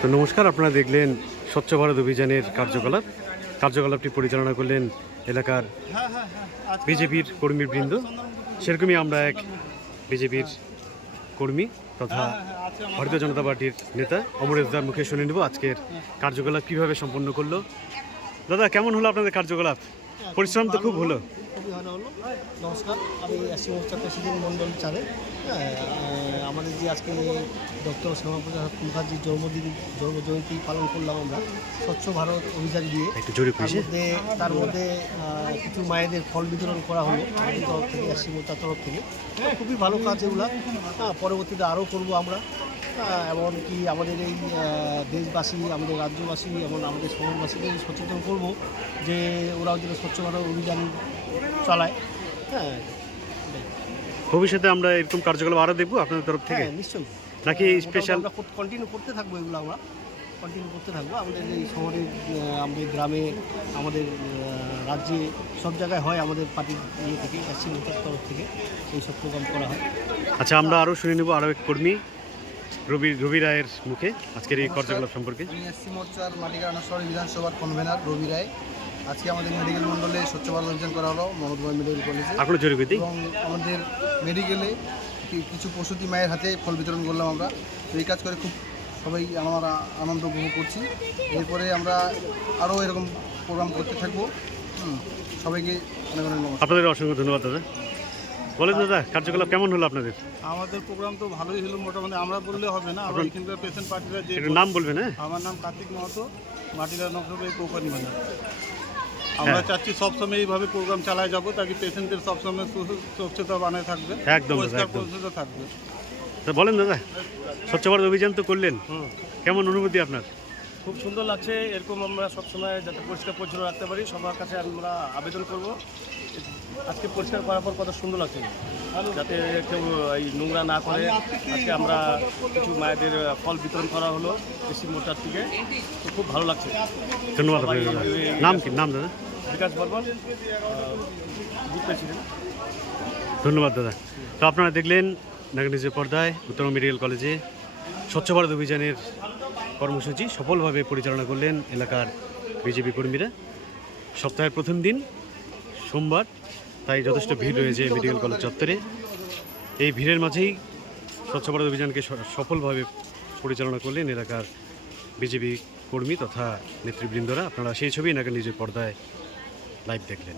তো নমস্কার, আপনারা দেখলেন স্বচ্ছ ভারত অভিযানের কার্যকলাপটি পরিচালনা করলেন এলাকার বিজেপির কর্মীবৃন্দ। সেরকমই আমরা এক বিজেপির কর্মী তথা ভারতীয় জনতা পার্টির নেতা অমরেশদার মুখে শুনে নেব আজকের কার্যকলাপ কীভাবে সম্পন্ন করলো। দাদা, কেমন হলো আপনাদের কার্যকলাপ? পরিশ্রম তো খুব হলো। খুবই ভালো হলো। নমস্কার, আমি এসসি মোর্চার প্রেসিডেন্ট মন্ডল চারে। আমাদের যে আজকে ডক্টর শ্যামাপ্রসাদ মুখার্জির জন্মজয়ন্তী পালন করলাম আমরা স্বচ্ছ ভারত অভিযান দিয়ে। তার মধ্যে কিছু মায়েদের ফল বিতরণ করা হলো আমাদের তরফ থেকে, এসসি মোর্চার তরফ থেকে। খুবই ভালো কাজ এগুলো। পরবর্তীতে আরও করবো আমরা। এমনকি আমাদের এই দেশবাসী, আমাদের রাজ্যবাসী এবং আমাদের শহরবাসীদের সচেতন করব যে ওরাও যেন স্বচ্ছ ভারত অভিযান চালায়। ভবিষ্যতে আমরা এরকম কার্যকলাপ আরও দেখবো আপনাদের তরফ থেকে? নিশ্চয়ই। নাকি স্পেশাল আমরা কন্টিনিউ করতে থাকবো, এগুলো আমরা কন্টিনিউ করতে থাকবো। আমাদের এই শহরে, আমাদের গ্রামে, আমাদের রাজ্যে সব জায়গায় হয়। আমাদের পার্টির থেকে, এসসি মোর্চার তরফ থেকে এই সব প্রোগ্রাম করা হয়। আচ্ছা, আমরা আরও শুনে নেব আরও এক কর্মী রবি রায়ের মুখে আজকের এই কার্যকলাপ সম্পর্কে। আমি এসসি মোর্চার মাটিগ্রাম শহর বিধানসভার কনভেনার রবি রায়। আজকে আমাদের মেডিকেল মণ্ডলে স্বচ্ছ ভারত অভিযান করা হলো মনোদময় মেডিকেল কলেজে। এবং আমাদের মেডিকেলে কিছু প্রসূতি মায়ের হাতে ফল বিতরণ করলাম আমরা। তো এই কাজ করে খুব সবাই আমরা আনন্দ উপভোগ করছি। এরপরে আমরা আরও এরকম প্রোগ্রাম করতে থাকবো। সবাইকে অনেক অনেক নমস্কার। আপনাদের অসংখ্য ধন্যবাদ দাদা। বলেন দাদা, কার্যকলাপ কেমন হলো আপনাদের? আমাদের প্রোগ্রাম তো ভালোই হলো মোটামুটি। আমরা বললে হবে না, আমরা এখানকার পেশেন্ট পার্টিরা যে নাম বলবেন। হ্যাঁ, আমার নাম কার্তিক মাহাতো, মাটিগ্রাম নগরসভার কোপানি বাজার। আমরা চাচ্ছি সবসময় এইভাবে প্রোগ্রাম চালায় যাবো, তাকে পেশেন্টদের সবসময় স্বচ্ছতা বানায় থাকবে, একদম পরিষ্কার থাকবে। তা বলেন দাদা, স্বচ্ছ ভারত অভিযান তো করলেন, কেমন অনুভূতি আপনার? খুব সুন্দর লাগছে। এরকম আমরা সবসময় যাতে পরিষ্কার পরিচ্ছন্ন রাখতে পারি, সবার কাছে আমরা আবেদন করব। আজকে পরিষ্কার করার পর কত সুন্দর লাগছে, যাতে কেউ এই নোংরা না করে। আজকে আমরা কিছু মায়েদের ফল বিতরণ করা হলো এসসি মোর্চার থেকে, তো খুব ভালো লাগছে। ধন্যবাদ। নাম কি? নাম দাদা? বিকাশ বর্মন, গ্রুপ প্রেসিডেন্ট। ধন্যবাদ দাদা। তো আপনারা দেখলেন নাগরিকের পর্দায় উত্তরবঙ্গ মেডিকেল কলেজে স্বচ্ছ ভারত অভিযানের কর্মসূচি সফলভাবে পরিচালনা করলেন এলাকার বিজেপি কর্মীরা। সপ্তাহের প্রথম দিন সোমবার, তাই যথেষ্ট ভিড় রয়েছে মেডিকেল কলেজ চত্বরে। এই ভিড়ের মাঝেই স্বচ্ছ ভারত অভিযানকে সফলভাবে পরিচালনা করলেন এলাকার বিজেপি কর্মী তথা নেতৃবৃন্দরা। আপনারা সেই ছবি নাগরিকের পর্দায় লাইভ দেখলেন।